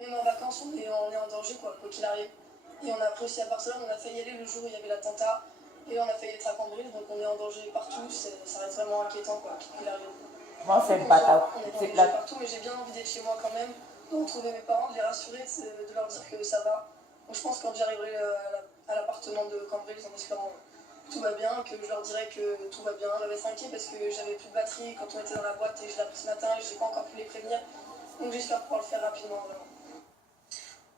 Même en vacances, on est en danger, quoi qu'il arrive. Et on a appris aussi à Barcelone, on a failli y aller le jour où il y avait l'attentat. Et là, on a failli être à Cambrils, donc on est en danger partout. Ça reste vraiment inquiétant, quoi qu'il arrive. Moi, c'est Donc pas on est en c'est danger la... partout, mais j'ai bien envie d'être chez moi quand même, de retrouver mes parents, de les rassurer, de leur dire que ça va. Donc je pense que quand j'arriverai à l'appartement de Cambrils, en espérant que tout va bien, que je leur dirai que tout va bien. J'avais été inquiet parce que j'avais plus de batterie quand on était dans la boîte et je l'ai appris ce matin et je n'ai pas encore pu les prévenir. Donc j'espère pouvoir le faire rapidement, vraiment.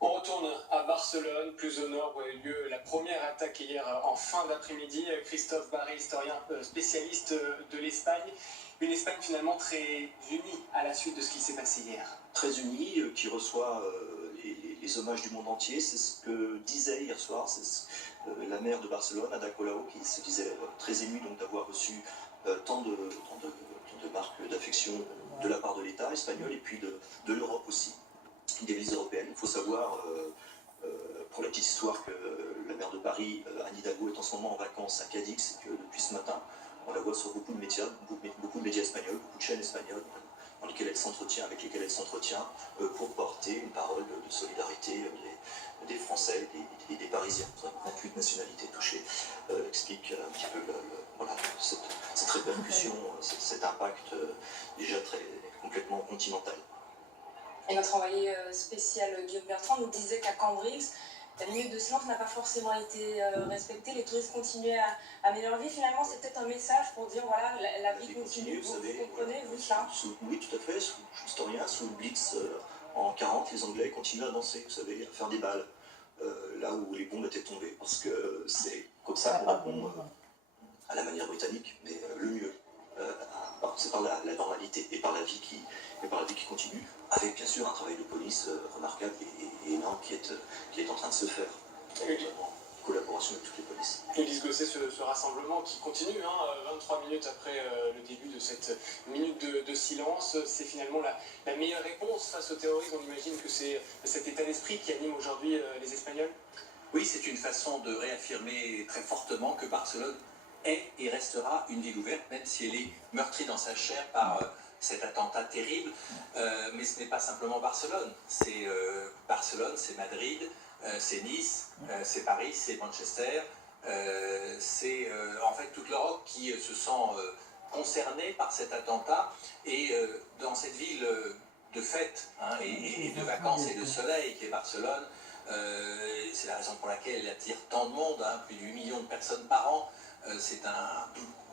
On retourne à Barcelone, plus au nord, où a eu lieu la première attaque hier en fin d'après-midi. Christophe Barré, historien spécialiste de l'Espagne. Une Espagne finalement très unie à la suite de ce qui s'est passé hier. Très unie, qui reçoit les hommages du monde entier. C'est ce que disait hier soir la maire de Barcelone, Ada Colau, qui se disait très émue d'avoir reçu tant de marques d'affection de la part de l'État espagnol et puis de l'Europe aussi, des villes européennes. Il faut savoir, pour la petite histoire, que la maire de Paris, Anne Hidalgo, est en ce moment en vacances à Cadix et que depuis ce matin, on la voit sur beaucoup de médias espagnols, beaucoup de chaînes espagnoles avec lesquelles elle s'entretient pour porter une parole de solidarité des Français et des Parisiens. 28 nationalités touchées explique un petit peu cette répercussion, cet impact déjà complètement continental. Et notre envoyé spécial Guillaume Bertrand nous disait qu'à Cambrils, la minute de silence n'a pas forcément été respectée. Les touristes continuaient à mener leur vie. Finalement, c'est peut-être un message pour dire voilà, la vie continue. Vous comprenez, vous, ça? Oui, tout à fait. Je suis historien. Sous le Blitz, en 40, les Anglais continuaient à danser, vous savez, à faire des balles, là où les bombes étaient tombées. Parce que c'est comme ça qu'on répond à la manière britannique, mais le mieux. C'est par la normalité et par la vie qui continue, avec bien sûr un travail de police remarquable et énorme qui est en train de se faire, en collaboration avec toutes les polices. Élise Gosset, ce rassemblement qui continue, 23 minutes après le début de cette minute de silence, c'est finalement la meilleure réponse face au terrorisme. On imagine que c'est cet état d'esprit qui anime aujourd'hui les Espagnols. Oui, c'est une façon de réaffirmer très fortement que Barcelone est et restera une ville ouverte, même si elle est meurtrie dans sa chair par cet attentat terrible. Mais ce n'est pas simplement Barcelone. C'est Barcelone, c'est Madrid, c'est Nice, c'est Paris, c'est Manchester. C'est en fait toute l'Europe qui se sent concernée par cet attentat. Et dans cette ville de fête et de vacances et de soleil qui est Barcelone, c'est la raison pour laquelle elle attire tant de monde, plus de 8 millions de personnes par an. C'est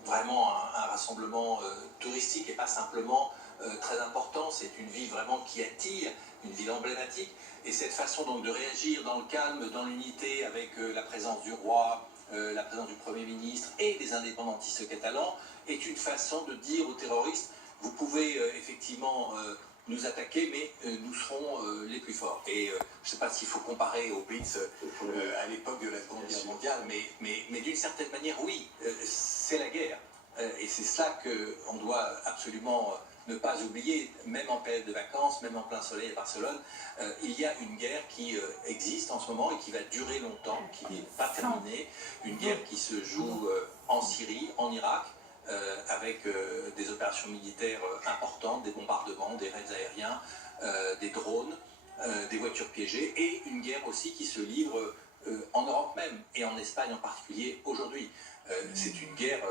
vraiment un rassemblement touristique et pas simplement très important. C'est une ville vraiment qui attire, une ville emblématique. Et cette façon donc de réagir dans le calme, dans l'unité, avec la présence du roi, la présence du Premier ministre et des indépendantistes catalans, est une façon de dire aux terroristes, vous pouvez effectivement nous attaquer, mais nous serons les plus forts. Et je ne sais pas s'il faut comparer au Blitz à l'époque de la Seconde Guerre mondiale, mais d'une certaine manière, oui, c'est la guerre. Et c'est cela qu'on doit absolument ne pas oublier, même en période de vacances, même en plein soleil à Barcelone. Il y a une guerre qui existe en ce moment et qui va durer longtemps, qui n'est pas terminée. Une guerre qui se joue en Syrie, en Irak, avec des opérations militaires importantes, des bombardements, des raids aériens, des drones, des voitures piégées, et une guerre aussi qui se livre en Europe même, et en Espagne en particulier aujourd'hui. C'est une guerre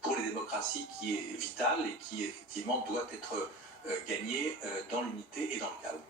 pour les démocraties qui est vitale et qui effectivement doit être gagnée dans l'unité et dans le calme.